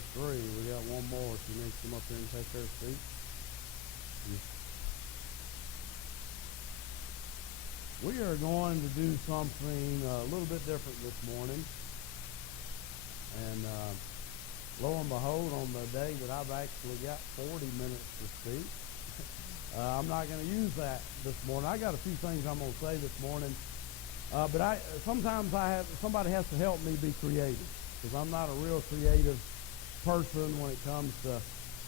there's three. We got one more. She needs to come up here and take her seat. We are going to do something a little bit different this morning. And lo and behold, on the day that I've actually got 40 minutes to speak, I'm not going to use that this morning. I got a few things I'm going to say this morning. But sometimes somebody has to help me be creative, because I'm not a real creative person when it comes to.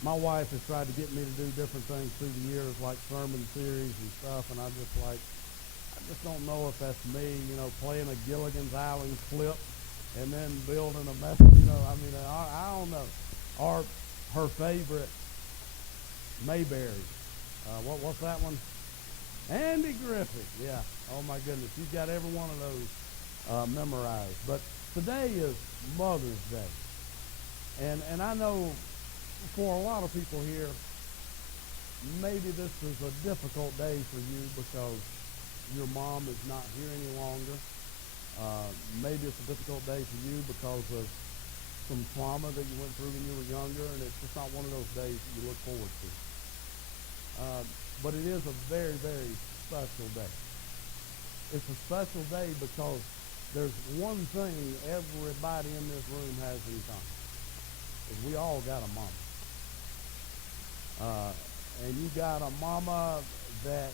My wife has tried to get me to do different things through the years, like sermon series and stuff, and I just don't know if that's me, playing a Gilligan's Island clip and then building a mess, I don't know. Or her favorite, Mayberry. What's that one? Andy Griffith, yeah. Oh my goodness, you've got every one of those memorized. But today is Mother's Day. And I know for a lot of people here, maybe this is a difficult day for you because your mom is not here any longer. Maybe it's a difficult day for you because of some trauma that you went through when you were younger, and it's just not one of those days that you look forward to. But it is a very, very special day. It's a special day because there's one thing everybody in this room has in common, is we all got a mama. And you got a mama that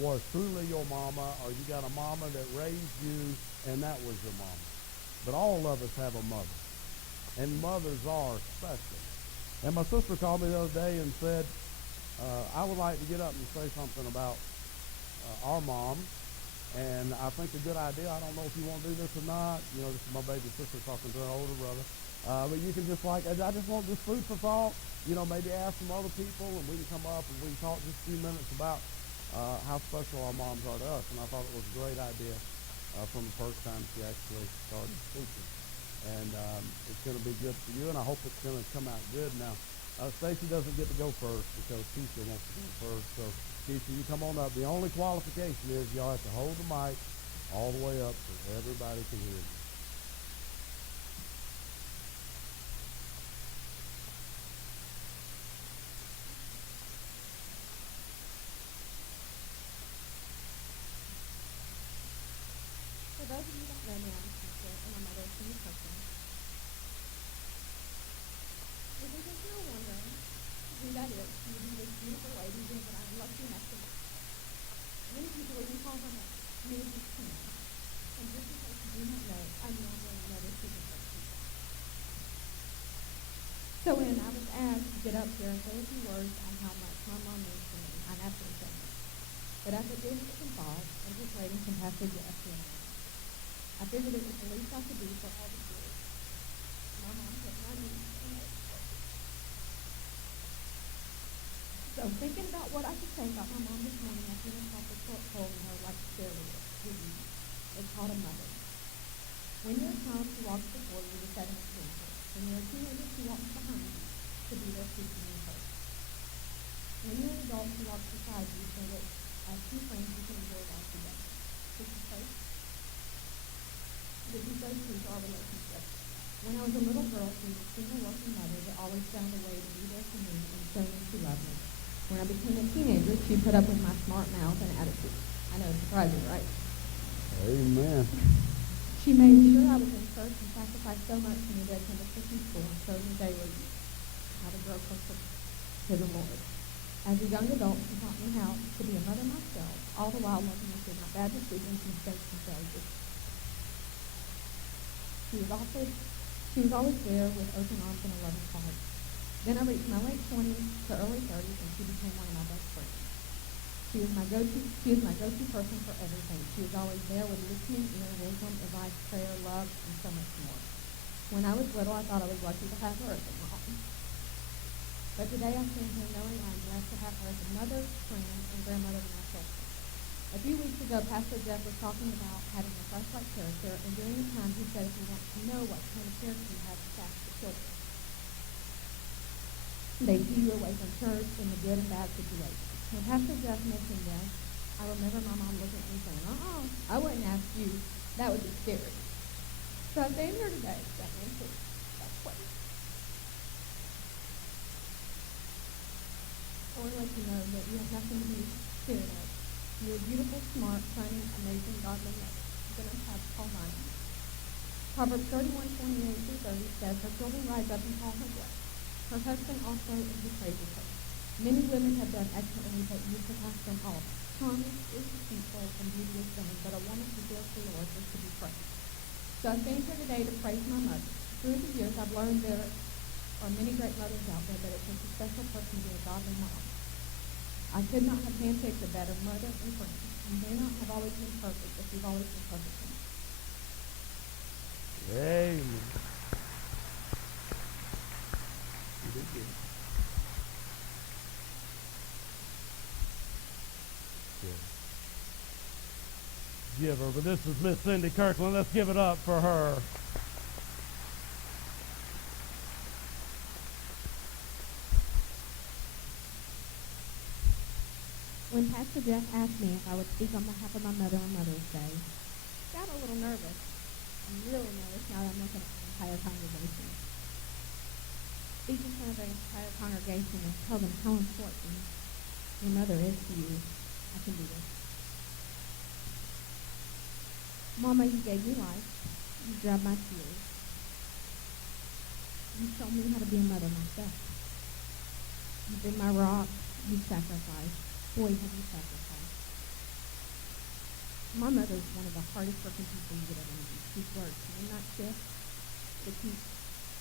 was truly your mama, or you got a mama that raised you, and that was your mama. But all of us have a mother, and mothers are special. And my sister called me the other day and said, I would like to get up and say something about our mom, and I think a good idea. I don't know if you want to do this or not. This is my baby sister talking to her older brother. But you can just I just want this food for thought. Maybe ask some other people, and we can come up and we can talk just a few minutes about how special our moms are to us. And I thought it was a great idea from the first time she actually started speaking. And it's going to be good for you, and I hope it's going to come out good. Now, Stacy doesn't get to go first because Keisha wants to go first. So, Keisha, you come on up. The only qualification is y'all have to hold the mic all the way up so everybody can hear you. For those of you that know me, I'm Keisha, and my mother is Cindy Copeland. If you're just now wondering who that is, she's this beautiful lady that I'm lucky enough to know. Many people even call her mother, Mrs. King. And just in case you do not know, I'm normally never speaking for people. So when I was asked to get up here and say a few words on how much my mom means to me, I naturally said no. But after getting it involved and just waiting some Pastor Jeff to know, I figured it was the least I could do for all the years. My mom put my knees in it. So thinking about what I could say about my mom this morning, I came across a short poem that I would like to share with you. It's called A Mother. When you're a child, she walks before you to set an example. When you're a teenager, she walks behind you to be there teaching you first. When you're an adult, she walks beside you so that as two friends you can enjoy life together. This is first. This is so true to our relationship. When I was a little girl, she was a single working mother that always found a way to be there for me and show me she loved me. When I became a teenager, she put up with my smart mouth and attitude. I know, it's surprising, right? Amen. She made sure I was in church and sacrificed so much for me to attend a Christian school and showed me daily how to grow closer to the Lord. As a young adult, she taught me how to be a mother myself, all the while working me through my bad decisions, mistakes, and failures. She was always there with open arms and a loving heart. Then I reached my late 20s to early 30s, and she became one of my best friends. She was my go-to person for everything. She was always there with listening ear, wisdom, advice, prayer, love, and so much more. When I was little, I thought I was lucky to have her as a mom. But today I stand here knowing I am blessed to have her as a mother, friend, and grandmother to my children. A few weeks ago, Pastor Jeff was talking about having a Christ-like character, and during the time he said if you want to know what kind of character you have, just ask the children. They see you away from church in the good and bad situations. When Pastor Jeff mentioned this, I remember my mom looking at me saying, I wouldn't ask you. That would be scary. So I stand here today, that's what. let you know that you have nothing to be scared of. You're a beautiful, smart, funny, amazing, godly mother. You're going to have all mine. Proverbs 31:28-30 says, her children rise up and call her blessed. Her husband also, and he praises her. Many women have done excellently, but you surpass them all. Charming is deceitful and beauty is vain, but a woman who fears the Lord is to be praised. So I stand here today to praise my mother. Through the years, I've learned there are many great mothers out there, but it takes a special person to be a godly mom. I could not have handpicked a better mother and friend. You may not have always been perfect, but you've always been perfect to me. Amen. You did good. Give her, but this is Miss Cindy Kirkland. Let's give it up for her. When Pastor Jeff asked me if I would speak on behalf of my mother on Mother's Day, I got a little nervous. I'm really nervous now that I'm looking at the entire congregation. Speak in front of the entire congregation and tell them how important your mother is to you. I can do this. Mama, you gave me life. You dried my tears. You showed me how to be a mother myself. You've been my rock. You sacrificed. Boy, have you sacrificed. My mother's one of the hardest working people you could ever meet. She's worked midnight shift to keep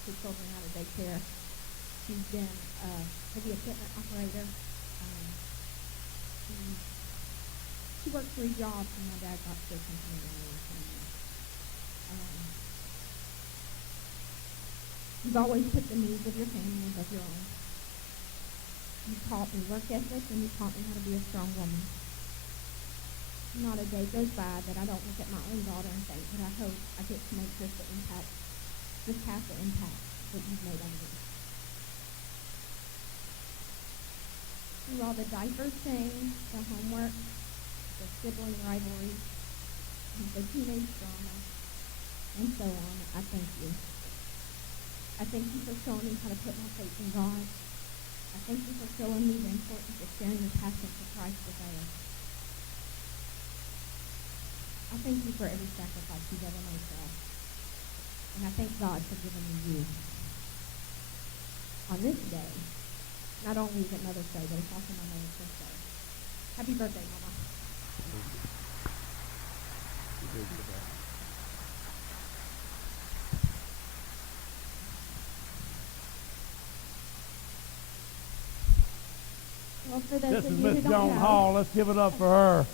her children out of daycare. She's been a heavy equipment operator. She worked 3 jobs when my dad got sick in 2020. You've always put the needs of your family above your own. You taught me work ethic, and you taught me how to be a strong woman. Not a day goes by that I don't look at my own daughter and think that I hope I get to make just half the impact that you've made on me. Through all the diaper change, the homework, the sibling rivalry, the teenage drama, and so on, I thank you. I thank you for showing me how to put my faith in God. I thank you for showing me the importance of sharing your passion for Christ with others. I thank you for every sacrifice you've ever made for us. And I thank God for giving me you. On this day, not only is it Mother's Day, but it's also my mother's birthday. Happy birthday, Mama. Well, for those This of is you who Miss don't Joan know, Hall. Let's give it up for her.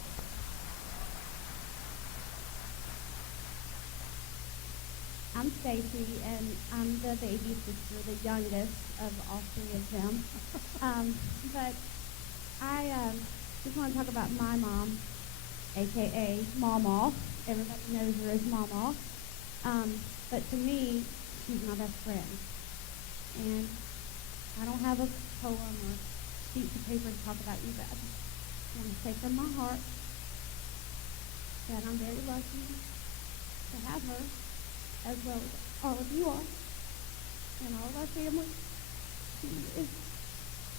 I'm Stacy, and I'm the baby sister, the youngest of all 3 of them. But I just want to talk about my mom, a.k.a. Mama. Everybody knows her as Mama. But to me, she's my best friend. And I don't have a poem or sheets of paper to talk about you, but I just want to say from my heart that I'm very lucky to have her, as well as all of you are, and all of our family. She's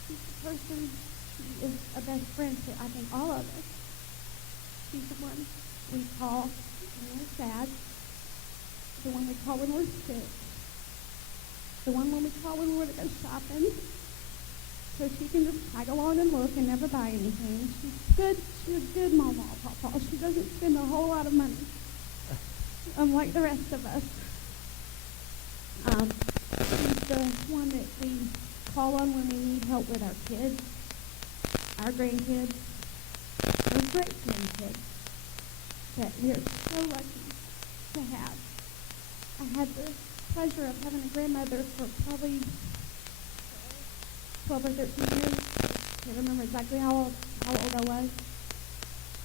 the person, she is a best friend to, I think, all of us. She's the one we call when we're sad, the one we call when we're sick, the one when we call when we're to go shopping, so she can just tag along and look and never buy anything. She's a good mama, Papa. She doesn't spend a whole lot of money, unlike the rest of us. She's the one that we call on when we need help with our kids, our grandkids, our great-grandkids, that we're so lucky to have. I had the pleasure of having a grandmother for probably 12 or 13 years. I can't remember exactly how old I was.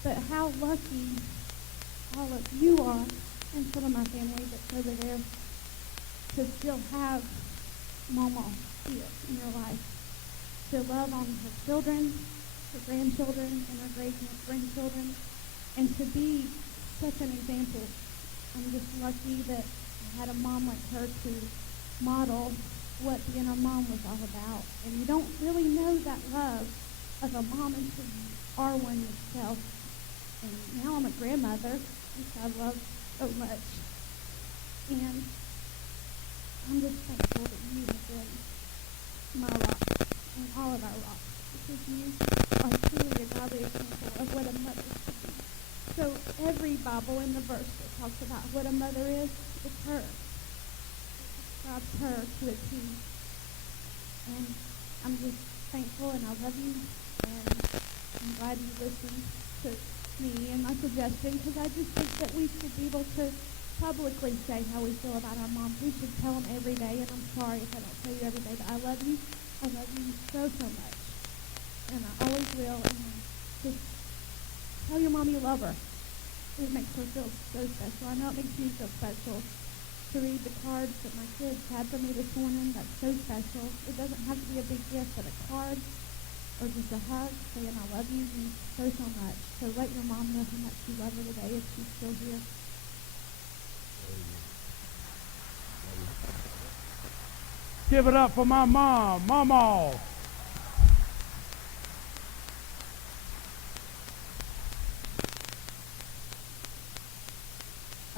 But how lucky all of you are, and some of my family that's over there, to still have Mama here in your life, to love on her children, her grandchildren, and her great-grandchildren, and to be such an example. I'm just lucky that I had a mom like her to model what being a mom was all about. And you don't really know that love of a mom until you are one yourself. And now I'm a grandmother, which I love so much. And I'm just thankful that you have been my rock and all of our rocks, because you are truly a godly example of what a mother should be. So every Bible in the verse that talks about what a mother is, it's her. It describes her to a T. And I'm just thankful, and I love you, and I'm glad you listened to me and my suggestion, because I just think that we should be able to publicly say how we feel about our moms. We should tell them every day, and I'm sorry if I don't tell you every day, but I love you. I love you so, so much. And I always will. And just tell your mom you love her. It makes her feel so special. I know it makes me feel special to read the cards that my kids had for me this morning. That's so special. It doesn't have to be a big gift, but a card or just a hug saying I love you means so, so much. So let your mom know how much you love her today if she's still here. Give it up for my mom, Mama.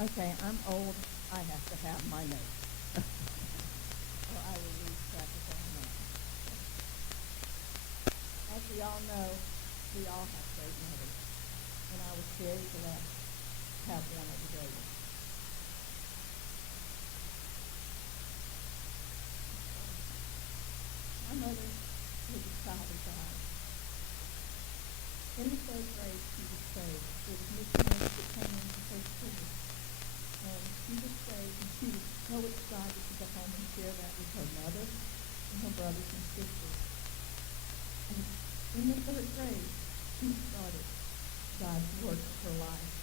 Okay, I'm old. I have to have my notes. Or I will lose track of all that. As we all know, we all have great mothers. And I was very blessed to have one of the greatest. My mother was a child of God. In the third grade, she was saved. It was missionaries that came into her school. And she was saved, and she was so excited to go home and share that with her mother and her brothers and sisters. And in the third grade, she started God's work of her life.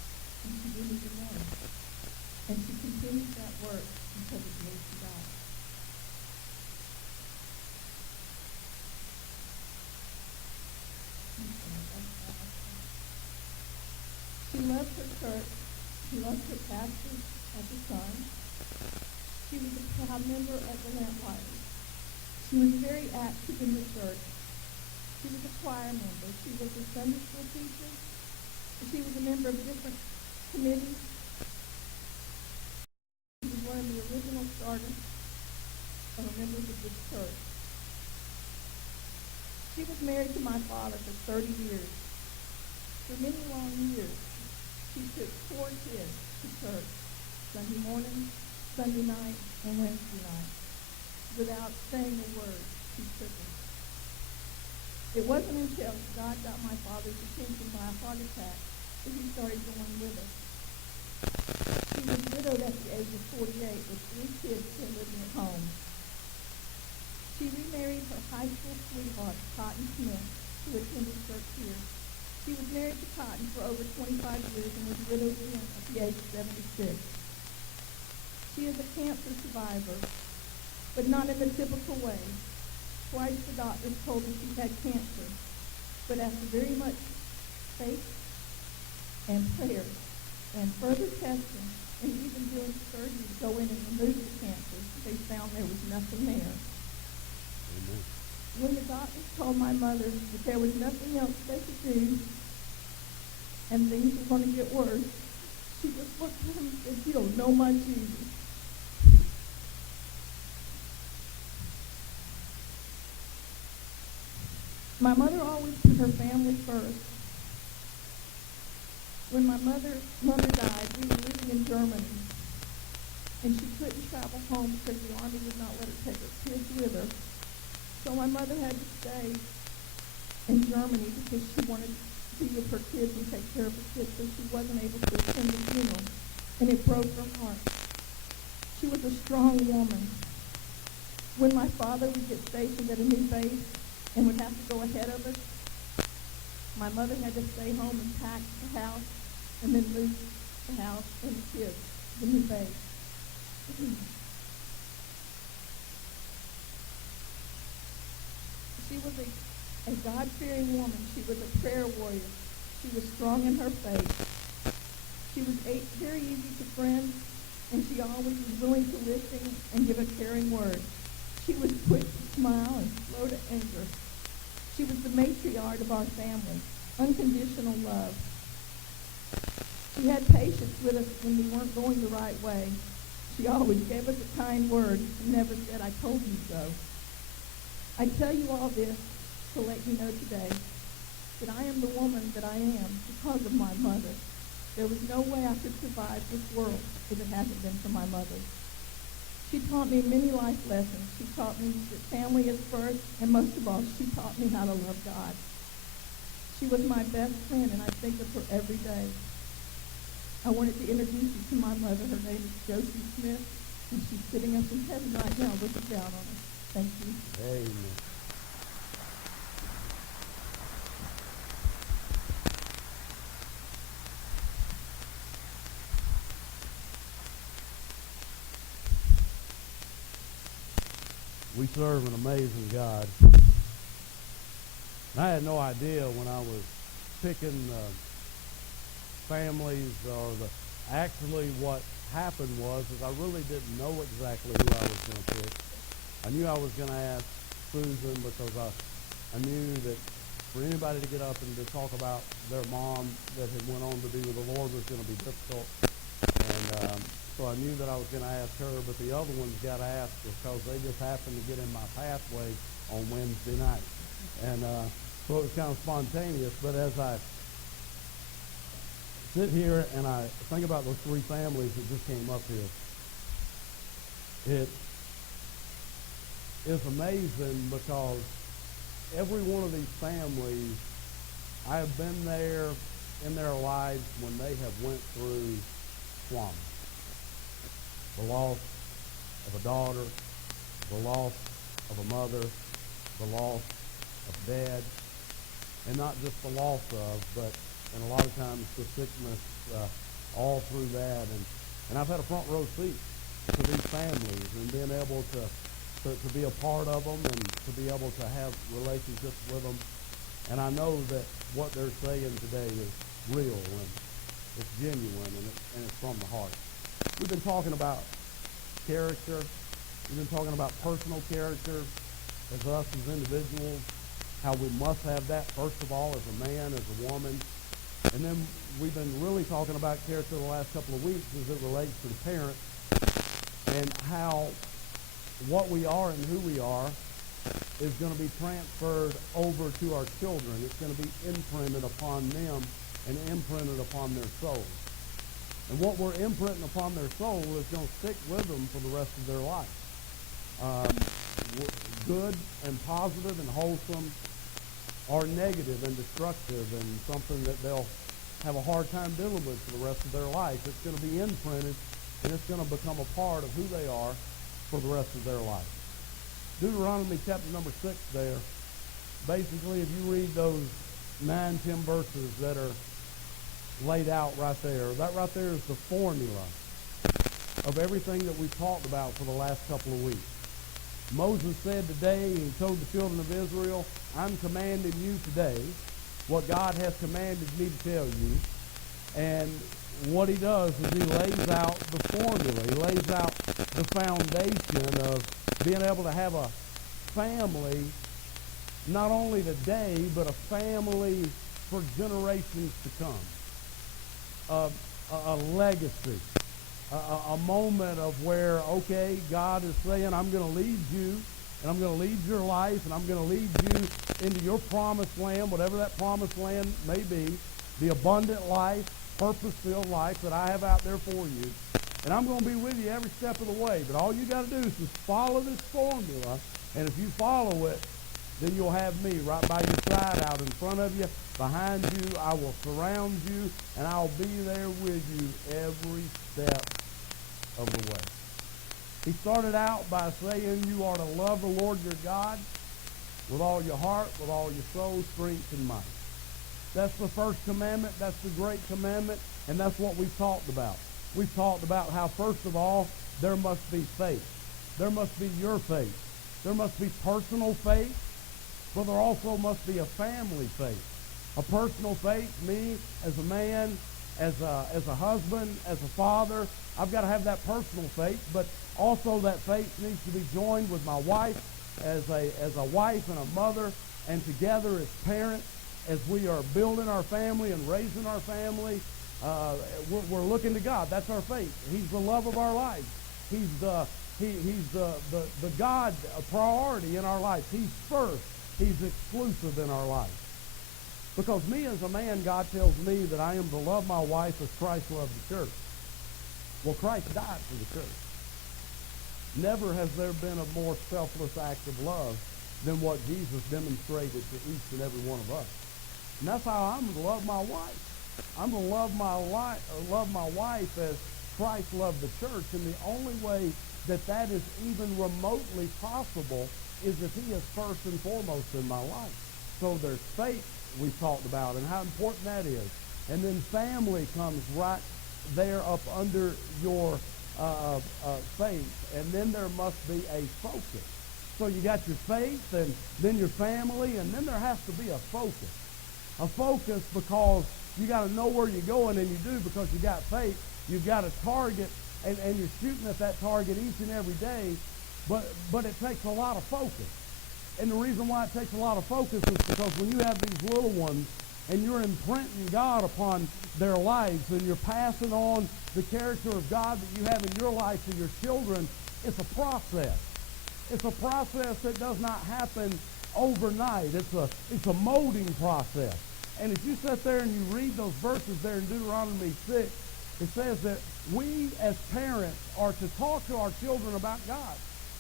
And she didn't even know. And she continued that work until the day she died. She loved her church. She loved her pastor at the time. She was a proud member of the Lighthouse. She was very active in the church. She was a choir member. She was a Sunday school teacher. She was a member of different committees. She was one of the original starters of members of this church. She was married to my father for 30 years. For many long years, she took 4 kids to church, Sunday morning, Sunday night, and Wednesday night. Without saying a word, she took them. It wasn't until God got my father's attention by a heart attack that he started going with us. She was widowed at the age of 48 with 3 kids still living at home. She remarried her high school sweetheart, Cotton Smith, who attended church here. She was married to Cotton for over 25 years and was widowed again at the age of 76. She is a cancer survivor, but not in the typical way. Twice the doctors told her she had cancer, but after very much faith and prayer and further testing and even doing surgery to go in and remove the cancer, they found there was nothing there. Amen. When the doctors told my mother that there was nothing else they could do and things were going to get worse, she just looked at him and said, "You don't know my Jesus." My mother always put her family first. When my mother died, we were living in Germany, and she couldn't travel home because the army would not let her take her kids with her. So my mother had to stay in Germany because she wanted to be with her kids and take care of her kids, so she wasn't able to attend the funeral, and it broke her heart. She was a strong woman. When my father would get stationed at a new base and would have to go ahead of us, my mother had to stay home and pack the house and then move the house and the kids to the new base. She was a God-fearing woman. She was a prayer warrior. She was strong in her faith. She was very easy to friend, and she always was willing to listen and give a caring word. She was quick to smile and slow to anger. She was the matriarch of our family, unconditional love. She had patience with us when we weren't going the right way. She always gave us a kind word and never said, "I told you so." I tell you all this to let you know today that I am the woman that I am because of my mother. There was no way I could survive this world if it hadn't been for my mother. She taught me many life lessons. She taught me that family is first, and most of all, she taught me how to love God. She was my best friend, and I think of her every day. I wanted to introduce you to my mother. Her name is Josie Smith, and she's sitting up in heaven right now looking down on us. Thank you. Amen. We serve an amazing God. And I had no idea when I was picking families actually what happened was is I really didn't know exactly who I was going to pick. I knew I was going to ask Susan because I knew that for anybody to get up and to talk about their mom that had went on to be with the Lord was going to be difficult. And so I knew that I was going to ask her, but the other ones got asked because they just happened to get in my pathway on Wednesday night. And so it was kind of spontaneous, but as I sit here and I think about those three families that just came up here, it is amazing because every one of these families, I have been there in their lives when they have went through trauma. The loss of a daughter, the loss of a mother, the loss of dad, and not just the loss of, but and a lot of times the sickness all through that. And I've had a front row seat to these families and being able to be a part of them and to be able to have relationships with them. And I know that what they're saying today is real and it's genuine and it's from the heart. We've been talking about character. We've been talking about personal character as us as individuals, how we must have that, first of all, as a man, as a woman. And then we've been really talking about character the last couple of weeks as it relates to the parent and how what we are and who we are is going to be transferred over to our children. It's going to be imprinted upon them and imprinted upon their souls. And what we're imprinting upon their soul is going to stick with them for the rest of their life. Good and positive and wholesome or negative and destructive and something that they'll have a hard time dealing with for the rest of their life. It's going to be imprinted and it's going to become a part of who they are for the rest of their life. Deuteronomy chapter number 6 there, basically if you read those 9, 10 verses that are laid out right there, that right there is the formula of everything that we've talked about for the last couple of weeks. Moses said today, he told the children of Israel, I'm commanding you today what God has commanded me to tell you. And what he does is he lays out the formula. He lays out the foundation of being able to have a family, not only today, but a family for generations to come. A legacy. A moment of where, okay, God is saying, I'm going to lead you, and I'm going to lead your life, and I'm going to lead you into your promised land, whatever that promised land may be, the abundant life, purpose-filled life that I have out there for you. And I'm going to be with you every step of the way. But all you got to do is just follow this formula, and if you follow it, then you'll have me right by your side, out in front of you, behind you. I will surround you, and I'll be there with you every step of the way. He started out by saying you are to love the Lord your God with all your heart, with all your soul, strength, and might. That's the first commandment. That's the great commandment, and that's what we've talked about. We've talked about how, first of all, there must be faith. There must be your faith. There must be personal faith, but there also must be a family faith. A personal faith, me as a man, as a husband, as a father, I've got to have that personal faith, but also that faith needs to be joined with my wife as a wife and a mother And together as parents, as we are building our family and raising our family, we're looking to God. That's our faith. He's the love of our life. He's the God priority in our life. He's first. He's exclusive in our life. Because me as a man, God tells me that I am to love my wife as Christ loved the church. Well, Christ died for the church. Never has there been a more selfless act of love than what Jesus demonstrated to each and every one of us. And that's how I'm to love my wife. I'm to love my wife as Christ loved the church. And the only way that is even remotely possible is if he is first and foremost in my life. So there's faith we've talked about and how important that is. And then family comes right there up under your faith. And then there must be a focus. So you got your faith and then your family, and then there has to be a focus. A focus because you got to know where you're going, and you do because you got faith. You've got a target, and you're shooting at that target each and every day, but it takes a lot of focus. And the reason why it takes a lot of focus is because when you have these little ones and you're imprinting God upon their lives and you're passing on the character of God that you have in your life to your children, it's a process. It's a process that does not happen overnight. It's a molding process. And if you sit there and you read those verses there in Deuteronomy 6, it says that we as parents are to talk to our children about God.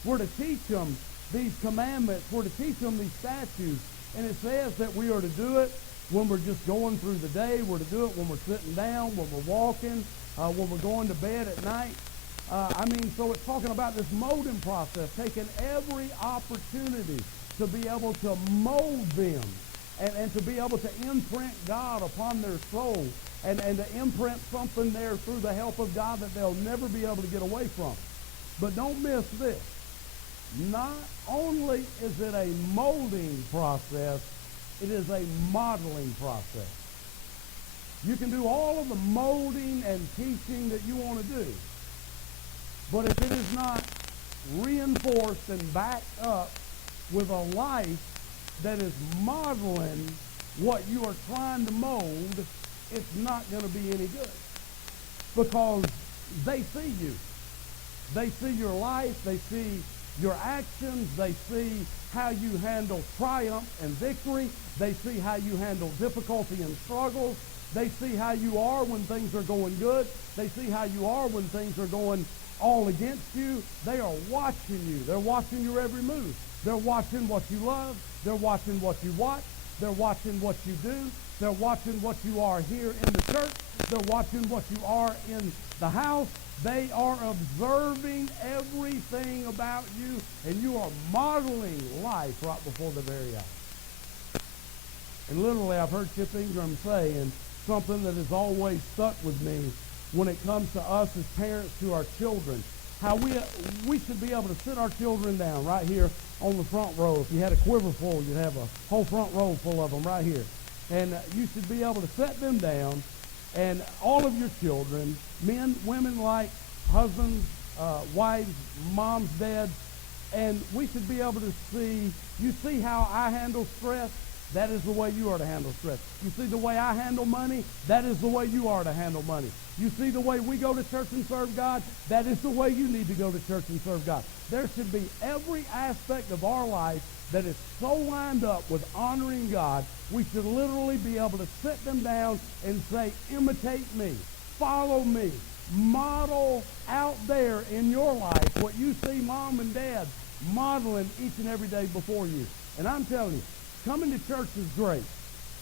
We're to teach them these commandments. We're to teach them these statutes. And it says that we are to do it when we're just going through the day. We're to do it when we're sitting down, when we're walking, when we're going to bed at night. So it's talking about this molding process, taking every opportunity to be able to mold them and to be able to imprint God upon their soul and to imprint something there through the help of God that they'll never be able to get away from. But don't miss this. Not only is it a molding process, it is a modeling process. You can do all of the molding and teaching that you want to do, but if it is not reinforced and backed up with a life that is modeling what you are trying to mold, it's not going to be any good. Because they see you. They see your life. They see your actions. They see how you handle triumph and victory. They see how you handle difficulty and struggles. They see how you are when things are going good. They see how you are when things are going all against you. They are watching you. They're watching your every move. They're watching what you love. They're watching what you watch. They're watching what you do. They're watching what you are here in the church. They're watching what you are in the house. They are observing everything about you, and you are modeling life right before their very eyes. And literally, I've heard Chip Ingram say, and something that has always stuck with me when it comes to us as parents to our children, how we should be able to sit our children down right here on the front row. If you had a quiver full, you'd have a whole front row full of them right here. And you should be able to set them down, and all of your children, men, women like husbands, wives, moms, dads, and we should be able to see, you see how I handle stress? That is the way you are to handle stress. You see the way I handle money? That is the way you are to handle money. You see the way we go to church and serve God? That is the way you need to go to church and serve God. There should be every aspect of our life that is so lined up with honoring God, we should literally be able to sit them down and say, imitate me, follow me, model out there in your life what you see mom and dad modeling each and every day before you. And I'm telling you, coming to church is great.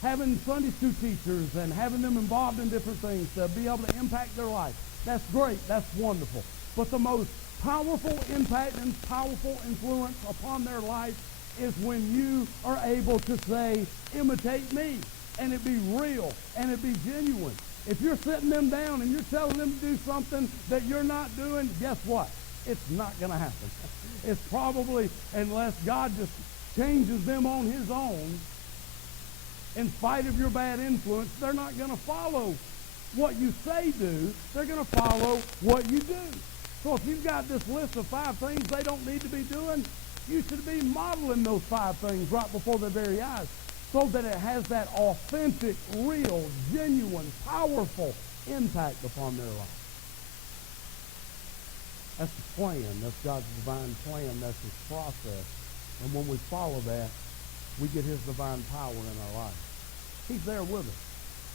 Having Sunday school teachers and having them involved in different things to be able to impact their life, that's great, that's wonderful. But the most powerful impact and powerful influence upon their life is when you are able to say, imitate me, and it be real, and it be genuine. If you're sitting them down and you're telling them to do something that you're not doing, guess what? It's not going to happen. It's probably, unless God just changes them on his own, in spite of your bad influence, they're not going to follow what you say do. They're going to follow what you do. So if you've got this list of 5 things they don't need to be doing, You should be modeling those 5 things right before their very eyes so that it has that authentic, real, genuine, powerful impact upon their life. That's the plan. That's God's divine plan. That's his process. And when we follow that, we get his divine power in our life. He's there with us.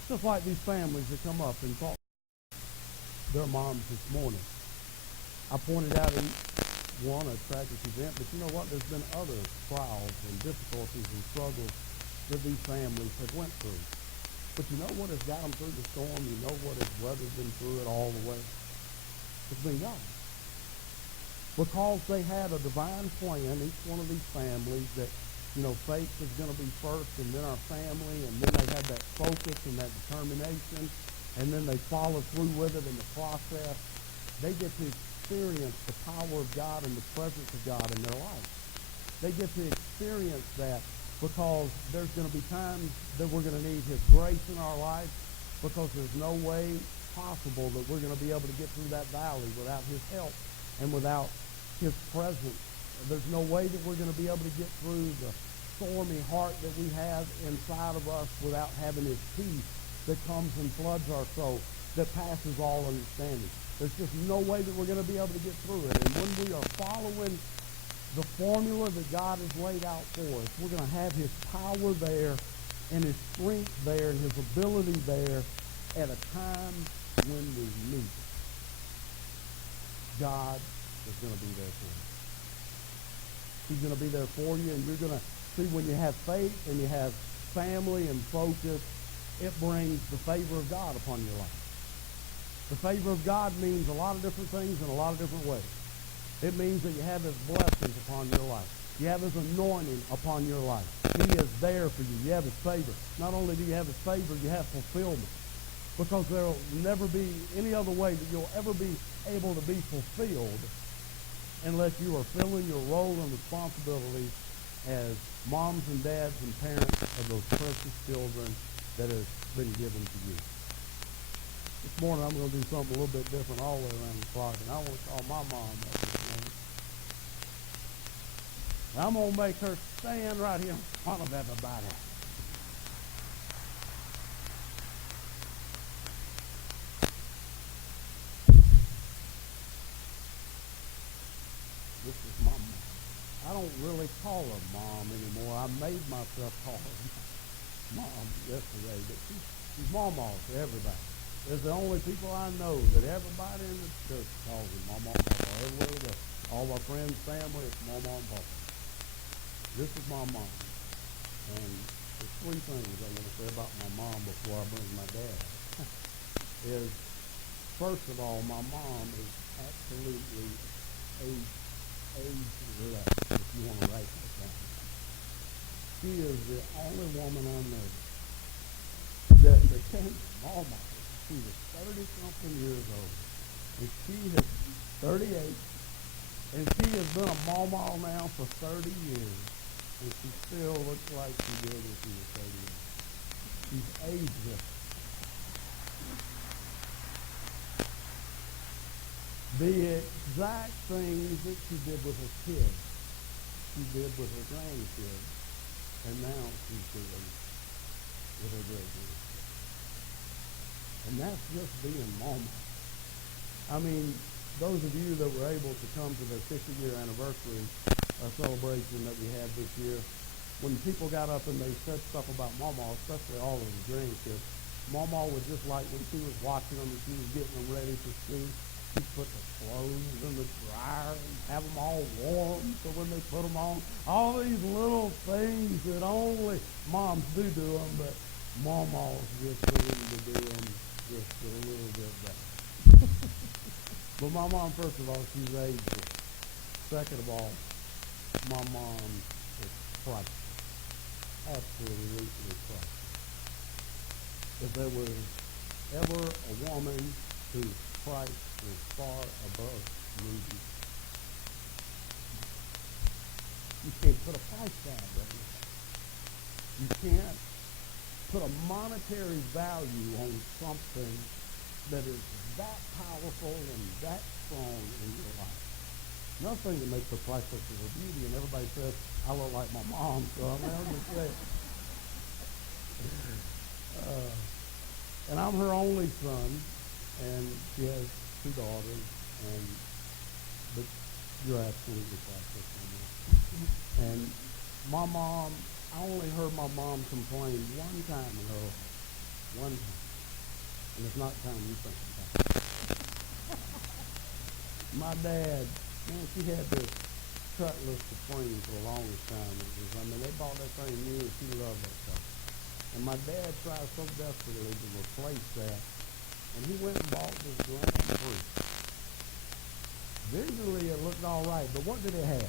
Just like these families that come up and talk to their moms this morning. I pointed out each one a tragic event, but you know what? There's been other trials and difficulties and struggles that these families have went through. But you know what has got them through the storm? You know what has weathered them through it all the way? It's been God. Because they had a divine plan, each one of these families, that, faith is going to be first and then our family, and then they had that focus and that determination, and then they follow through with it in the process. They get to experience the power of God and the presence of God in their life. They get to experience that because there's going to be times that we're going to need his grace in our life, because there's no way possible that we're going to be able to get through that valley without his help and without his presence. There's no way that we're going to be able to get through the stormy heart that we have inside of us without having his peace that comes and floods our soul, that passes all understanding. There's just no way that we're going to be able to get through it. And when we are following the formula that God has laid out for us, we're going to have his power there and his strength there and his ability there at a time when we need it. God is going to be there for you. He's going to be there for you, and you're going to see when you have faith and you have family and focus, it brings the favor of God upon your life. The favor of God means a lot of different things in a lot of different ways. It means that you have his blessings upon your life. You have his anointing upon your life. He is there for you. You have his favor. Not only do you have his favor, you have fulfillment. Because there will never be any other way that you'll ever be able to be fulfilled unless you are filling your role and responsibilities as moms and dads and parents of those precious children that has been given to you. This morning I'm going to do something a little bit different all the way around the clock, and I want to call my mom up this morning. And I'm going to make her stand right here in front of everybody. This is my mom. I don't really call her mom anymore. I made myself call her mom yesterday, but she's mama to everybody. There's the only people I know that everybody in the church calls her mama and papa. Everywhere we go, all my friends, family, it's mama and papa. This is my mom. And there's 3 things I want to say about my mom before I bring my dad. Is, first of all, my mom is absolutely ageless, if you want to write that down. She is the only woman I know that became mama. She was 30-something years old. And she has 38. And she has been a mama now for 30 years. And she still looks like she did when she was 38. She's ageless. The exact things that she did with her kids, she did with her grandkids. And now she's doing with her great-grandkids. And that's just being mama. I mean, those of you that were able to come to the 50-year anniversary celebration that we had this year, when people got up and they said stuff about Mama, especially all of the grandkids, Mama was just like when she was watching them and she was getting them ready for school, she'd put the clothes in the dryer and have them all warm so when they put them on, all these little things that only moms do to them, but Mama's just willing to do them just a little bit better. But my mom, first of all, she's ageless. Second of all, my mom is priceless. Absolutely priceless. If there was ever a woman whose price was far above rubies, you can't put a price tag on it. You can't put a monetary value on something that is that powerful and that strong in your life. Another thing that makes her priceless is her beauty, and everybody says I look like my mom, so I mean, I'm just saying. And I'm her only son, and she has 2 daughters, but you're absolutely priceless, my mom. And my mom, I only heard my mom complain one time in her life. One time. And it's not the time you think about it. My dad, man, she had this Cutlass Supreme for the longest time. They bought that thing new and she loved that stuff. And my dad tried so desperately to replace that, and he went and bought this Grand Prix. Visually it looked all right, but what did it have?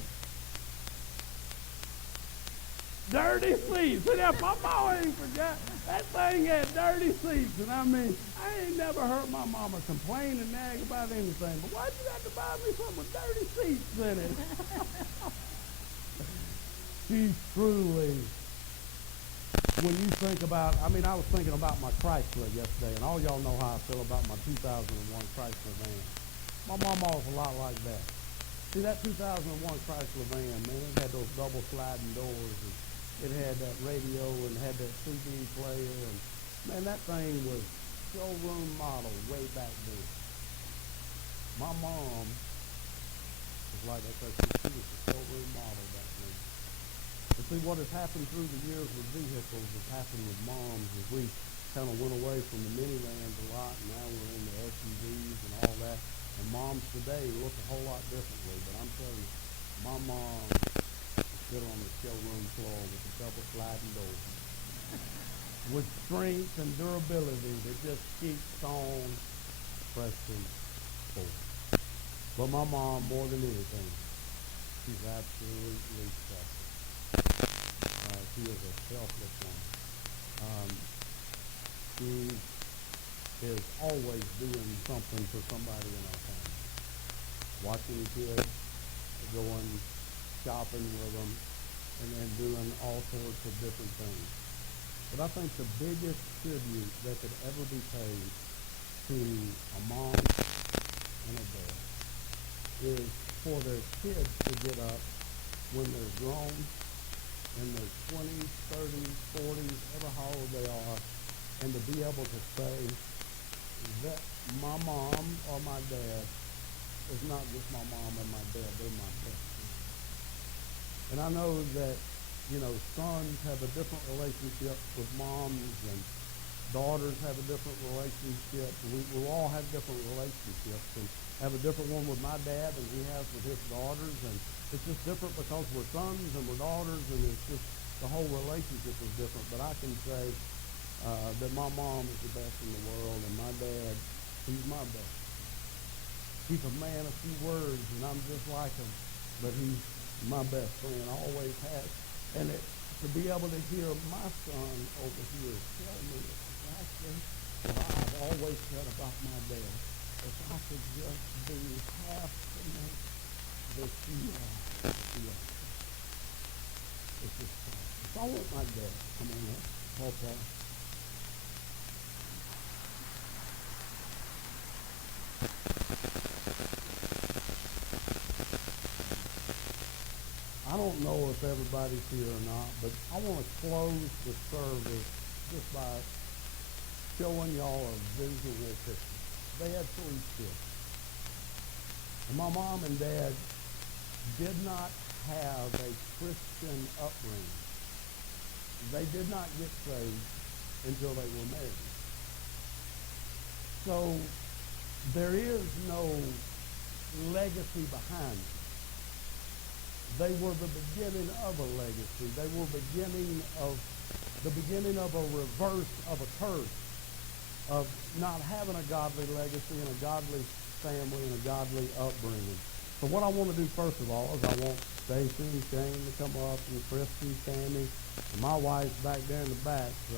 Dirty seats. See that? My mama ain't forgot. That thing had dirty seats. And I mean, I ain't never heard my mama complain and nag about anything. But why'd you have to buy me something with dirty seats in it? She's truly, when you think about, I was thinking about my Chrysler yesterday, and all y'all know how I feel about my 2001 Chrysler van. My mama was a lot like that. See, that 2001 Chrysler van, man, it had those double sliding doors, and it had that radio and had that CD player, and man, that thing was showroom model way back then. My mom was like that, she was the showroom model back then. And see, what has happened through the years with vehicles has happened with moms as we kind of went away from the minivans a lot, and now we're in the SUVs and all that. And moms today look a whole lot differently, but I'm telling you, my mom sit on the showroom floor with the double sliding doors with strength and durability that just keeps on pressing forward. But my mom, more than anything, she's absolutely special. She is a selfless woman. She is always doing something for somebody in our family. Watching kids, going shopping with them, and then doing all sorts of different things. But I think the biggest tribute that could ever be paid to a mom and a dad is for their kids to get up when they're grown, in their 20s, 30s, 40s, whatever how old they are, and to be able to say that my mom or my dad is not just my mom and my dad, they're my best friends. And I know that, sons have a different relationship with moms, and daughters have a different relationship. We all have different relationships, and I have a different one with my dad than he has with his daughters, and it's just different because we're sons and we're daughters, and it's just the whole relationship is different. But I can say that my mom is the best in the world, and my dad, he's my best. He's a man of few words, and I'm just like him, but he's my best friend, always has. And to be able to hear my son over here tell me exactly what I've always said about my dad, if I could just be half the man that you are, it's just fun. If I want my dad, come on up, Papa. I don't know if everybody's here or not, but I want to close the service just by showing y'all a visual picture. They had 3 kids. And my mom and dad did not have a Christian upbringing. They did not get saved until they were married. So there is no legacy behind it. They were the beginning of a legacy. They were the beginning of a reverse of a curse of not having a godly legacy and a godly family and a godly upbringing. So what I want to do first of all is I want Stacy and Shane to come up, and Christy, Tammy, and my wife's back there in the back. So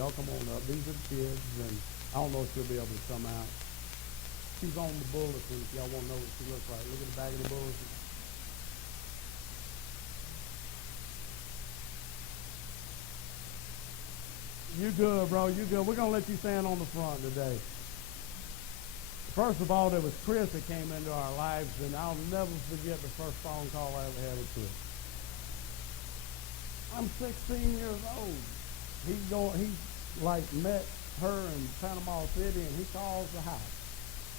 y'all come on up. These are the kids, and I don't know if she'll be able to come out. She's on the bulletin if y'all want to know what she looks like. Look at the back of the bulletin. You good, bro. You good. We're going to let you stand on the front today. First of all, there was Chris that came into our lives, and I'll never forget the first phone call I ever had with Chris. I'm 16 years old. He's like met her in Panama City, and he calls the house.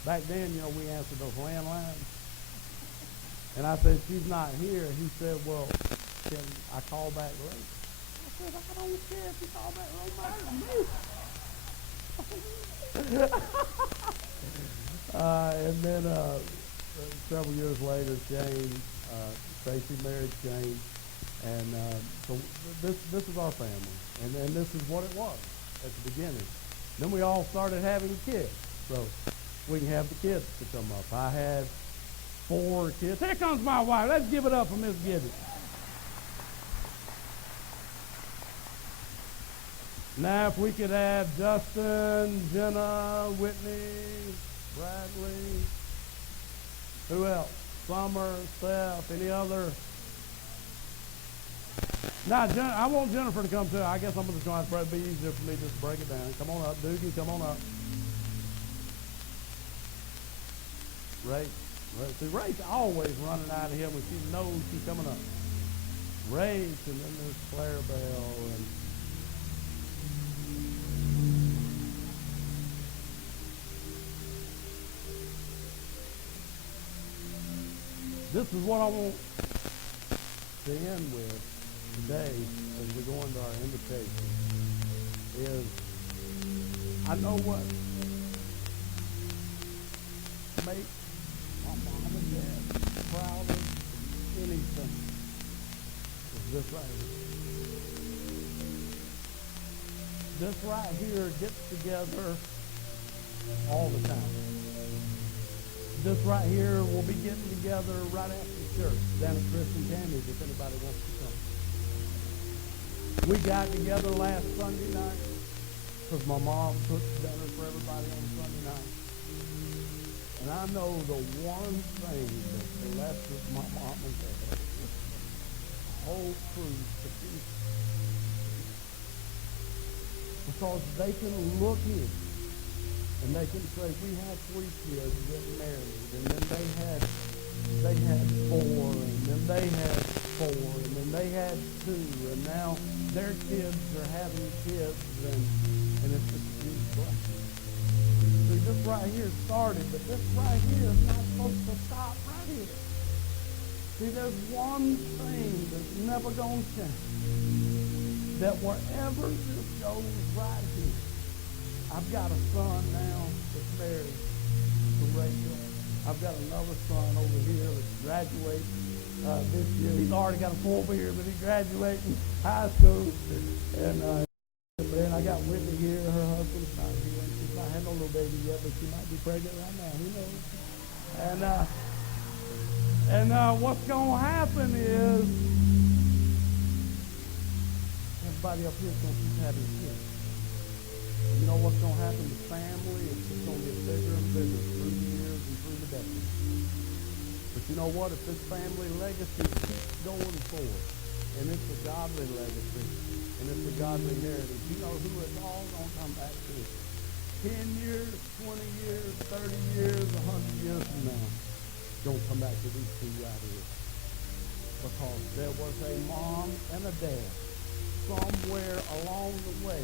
Back then, we answered those landlines. And I said, she's not here. He said, well, can I call back later? I said, I don't care if you call back later. And then several years later, Stacy married Shane. And so this is our family. And this is what it was at the beginning. Then we all started having kids. So we can have the kids to come up. I had 4 kids. Here comes my wife. Let's give it up for Miss Gibbons. Now, if we could have Justin, Jenna, Whitney, Bradley, who else? Summer, Steph, any other? Now, I want Jennifer to come too. I guess I'm going to try to be easier for me just to break it down. Come on up. Doogie, come on up. Ray. See, Ray's always running out of here when she knows she's coming up. Ray, and then there's Claire Bell. And this is what I want to end with today as we go into our invitation is, I know what makes my mom and dad proud of anything is this right here. This right here gets together all the time. This right here will be getting together right after church down at Christian Candy's if anybody wants to come. We got together last Sunday night because my mom cooked dinner for everybody on Sunday night. And I know the one thing that blesses my mom and dad, the whole crew, to be, because they can look in and they can say, we had 3 kids get married, and then they had 4, and then they had 4, and then they had 2, and now their kids are having kids, and it's just a huge blessing. See, this right here started, but this right here is not supposed to stop right here. See, there's one thing that's never going to change. That wherever this goes right here, I've got a son now that's married to Rachel. I've got another son over here that's graduating this year. He's already got a 4-year, but he's graduating high school. And then I got Whitney here, her husband's not here. She's not had no little baby yet, but she might be pregnant right now. Who knows? And what's going to happen is everybody up here is going to keep having kids. You know what's going to happen to family? It's just going to get bigger and bigger through the years and through the decades. But you know what? If this family legacy keeps going forward, and it's a godly legacy, and it's a godly heritage, you know who it's all going to come back to. 10 years, 20 years, 30 years, 100 years from now, don't come back to these 2 right here. Because there was a mom and a dad somewhere along the way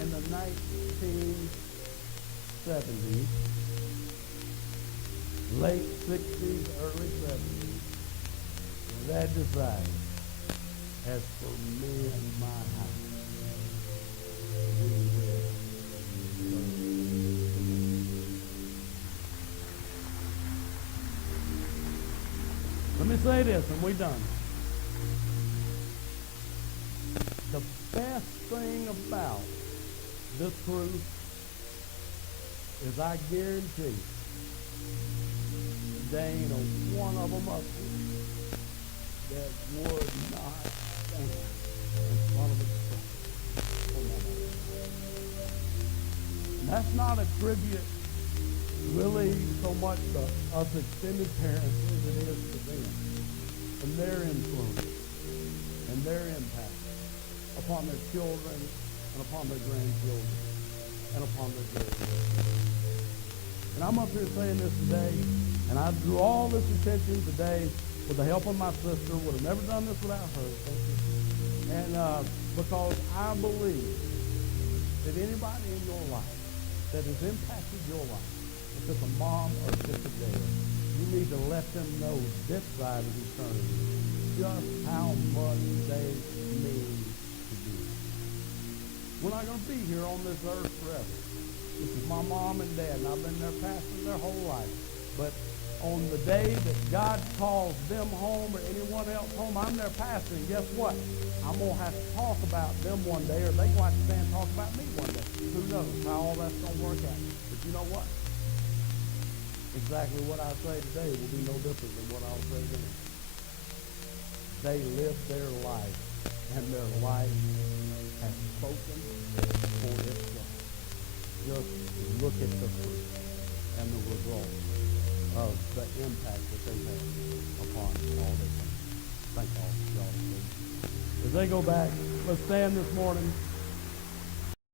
in the 1970s, late 60s, early 70s, that decided, as for me and my house, we will serve. Let me say this, and we're done. The best thing about this truth is I guarantee there ain't a one of them up here that would not stand in front of a truck. And that's not a tribute really so much to us extended parents as it is to them and their influence and their impact upon their children and upon their grandchildren and upon their grandchildren. And I'm up here saying this today, and I drew all this attention today with the help of my sister. Would have never done this without her. Thank you. And because I believe that anybody in your life that has impacted your life, if it's a mom or if it's a dad, you need to let them know this side of eternity just how much they mean to you. We're not going to be here on this earth forever. This is my mom and dad, and I've been their pastor their whole life. But on the day that God calls them home or anyone else home, I'm their pastor, and guess what? I'm going to have to talk about them one day, or they're going to have to stand and talk about me one day. Who knows how all that's going to work out. But you know what? Exactly what I say today will be no different than what I'll say then. They lived their life, and their life has spoken for itself. Just look at the fruit and the result of the impact that they've had upon all their things. Thank all y'all. As they go back, let's stand this morning.